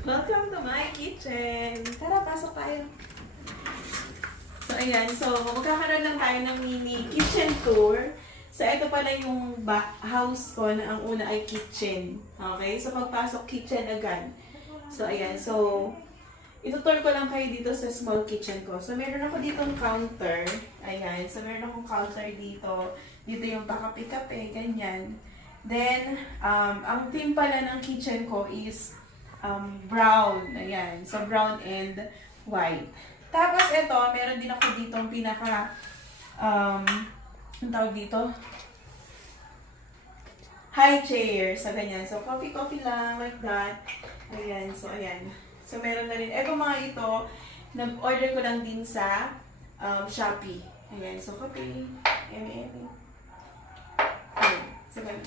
Welcome to my kitchen! Tara, pasok tayo. So, ayan. So, magkakaroon lang tayo ng mini kitchen tour. So, ito pala yung house ko na ang una ay kitchen. Okay? So, pagpasok, kitchen agad. So, ayan. So, itutour ko lang kayo dito sa small kitchen ko. So, meron ako ditong counter. Ayan. So, meron akong counter dito. Dito yung pakape-kape, ganyan. Then, ang theme pala ng kitchen ko is brown. Ayan. So, brown and white. Tapos, ito, meron din ako ditong pinaka, ang tawag dito? High chair. So, ganyan. So, coffee lang, like that. Ayan. So, ayan. So, meron na rin. Ito mga ito, nag-order ko lang din sa Shopee. Ayan. So, coffee. Ayan. So, ganyan.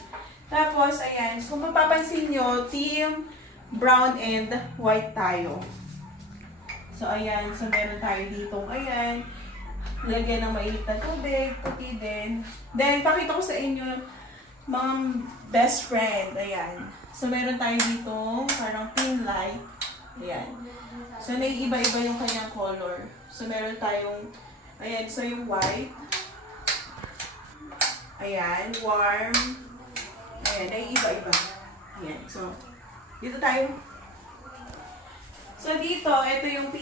Tapos, ayan. So, kung mapapansin nyo, team brown and white tayo. So, ayan. So, meron tayo dito. Ayan. Lagyan ng mainit na tubig. Puti din. Then, pakita ko sa inyo mga best friend. Ayan. So, meron tayo dito parang pin light. Ayan. So, naiiba-iba yung kanyang color. So, meron tayong, ayan. So, yung white. Ayan. Warm. Ayan. Naiiba-iba. Ayan. So, dito tayo. So, dito, ito yung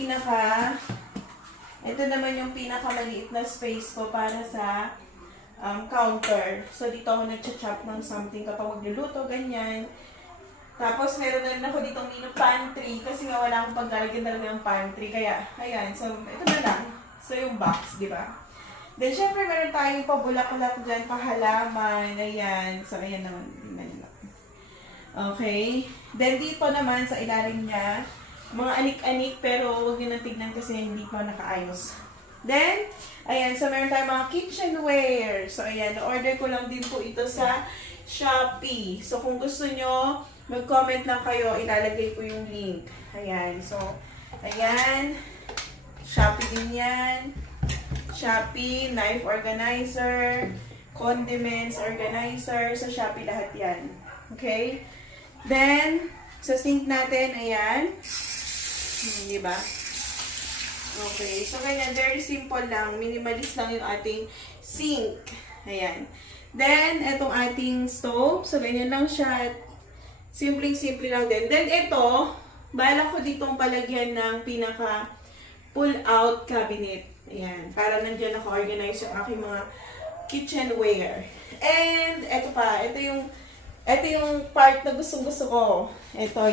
ito naman yung pinakamaliit na space ko para sa counter. So, dito ako nag-chop ng something kapag magluluto, ganyan. Tapos, meron na rin ako ditong mini pantry kasi nga wala akong paglalagyan talaga ng pantry. Kaya, ayan. So, ito na lang. So, yung box, di ba? Then, syempre, meron tayong pabulak-bulak dyan, pahalaman, ayan. So, ayan naman. Okay. Then, dito naman sa ilalim niya, mga anik-anik, pero huwag nyo na tignan kasi hindi pa nakaayos. Then, ayan. So, meron tayong mga kitchenware. So, ayan. Na-order ko lang din po ito sa Shopee. So, kung gusto nyo, mag-comment lang kayo. Ilalagay ko yung link. Ayan. So, ayan. Shopee din yan. Shopee, knife organizer, condiments organizer. Sa Shopee lahat yan. Okay? Then, sa sink natin, ayan. Diba? Okay. So, ganyan. Very simple lang. Minimalist lang yung ating sink. Ayan. Then, itong ating stove. So, ganyan lang siya. Simpleng-simple lang din. Then, ito, balak ko ditong palagyan ng pinaka pull-out cabinet. Ayan. Para nandiyan naka-organize yung aking mga kitchenware. And, ito pa. Ito yung part na gustong-gusto ko. Ito